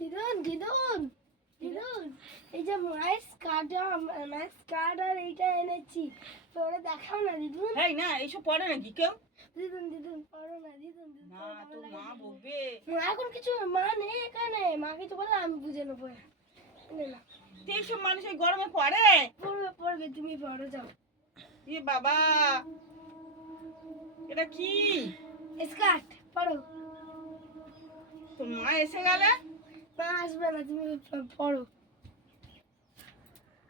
দিদুন দিদুন দিদুন এই যে মায়ের স্কার্ট আর এইটা এনেছি তোরে দেখাও না দিদুন। এই না এইসব পরে নাকি কেউ? দিদুন দিদুন পড়ো না দিদুন না তো মা বকবে। এখন কিছু মা নেই এখানে, মা কিছু বলে আমি বুঝে নেবো। না এইসব মানুষ এই গরমে পড়ে? পড়বে পড়বে, তুমি পড়ো যাও। এ বাবা এটা কি? স্কার্ট পড়ো। তোর মা এসে গেলে? মা আসবে না, তুমি পড়ো।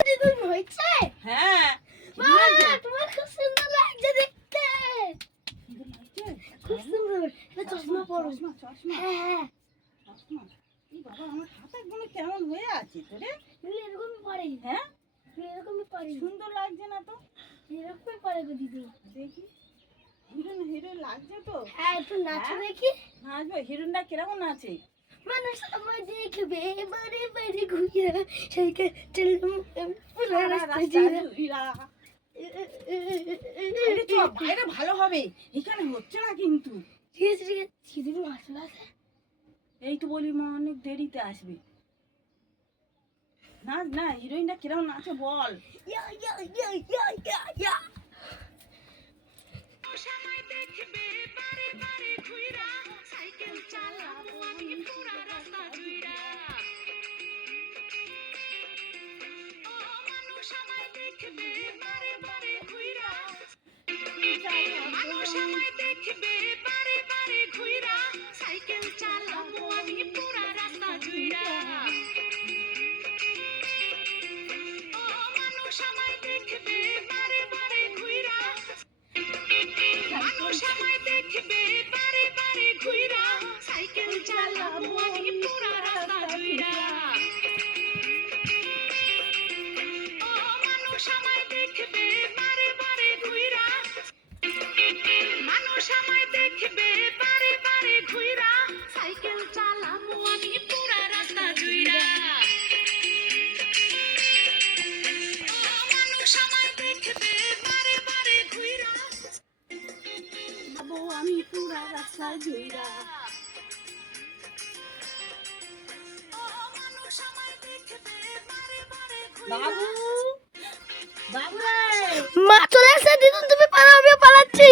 দিদুন হয়েছে? হ্যাঁ মা তোমার খুব সুন্দর লাগছে দেখতে। খুব সুন্দর। এটা চশমা পরো। চশমা হ্যাঁ চশমা। এই বাবা আমার হাতগুলো কেমন হয়ে আছে তোরে? এরকমই পরে। হ্যাঁ এরকমই পরে। সুন্দর লাগছে না তো? এরকমই পরে গো দিদুন। দেখি হিরোইন হিরোইন লাগছে তো। হ্যাঁ একটু নাচো দেখি। নাচবে? হিরোইনটা কিরকম নাচে? মানুষ আমায় দেখবে বারে বারে ঘুরে সেইকে পুরো রাস্তা জুড়া। আরে চল বাইরে ভালো হবে, এখানে হচ্ছে না কিন্তু। ঠিক আছে ঠিক আছে। দিদুন আসলে আছে। এই তো বলি মা অনেক দেরিতে আসবে। নাচ না, হিরোইনটা কিরকম নাচে বল। ইয়া ইয়া ইয়া ইয়া ইয়া ইয়া। সময় দেখবে বারে বারে ঘুইরা সাইকেল চালাবো আমি পুরা রাস্তা জুইরা। ও মানুষ আমায় দেখবে বারে বারে ঘুইরা, মানুষ আমায় দেখবে বারে বারে ঘুইরা সাইকেল চালাবো আমি পুরা রাস্তা জুইরা। ও মানুষ আমায় দেখবে বারে বারে ঘুইরা, মানুষ আমায় দেখবে বারে বারে ঘুইরা সাইকেল চালাবো আমি পুরা রাস্তা জুইরা। ও মানুষ আমায় দেখবে বারে বারে ঘুইরা, মানুষ আমায় দেখবে বারে বারে ঘুইরা সাইকেল চালাবো আমি পুরা রাস্তা জুইরা। ও মানুষ আমায় দেখবে বারে বারে ঘুইরা আমি পুরা রাস্তা জুড়া। বাবু বাবু মা চলে আসছে দিদুন, তুমি পালাও, আমিও পালাচ্ছি।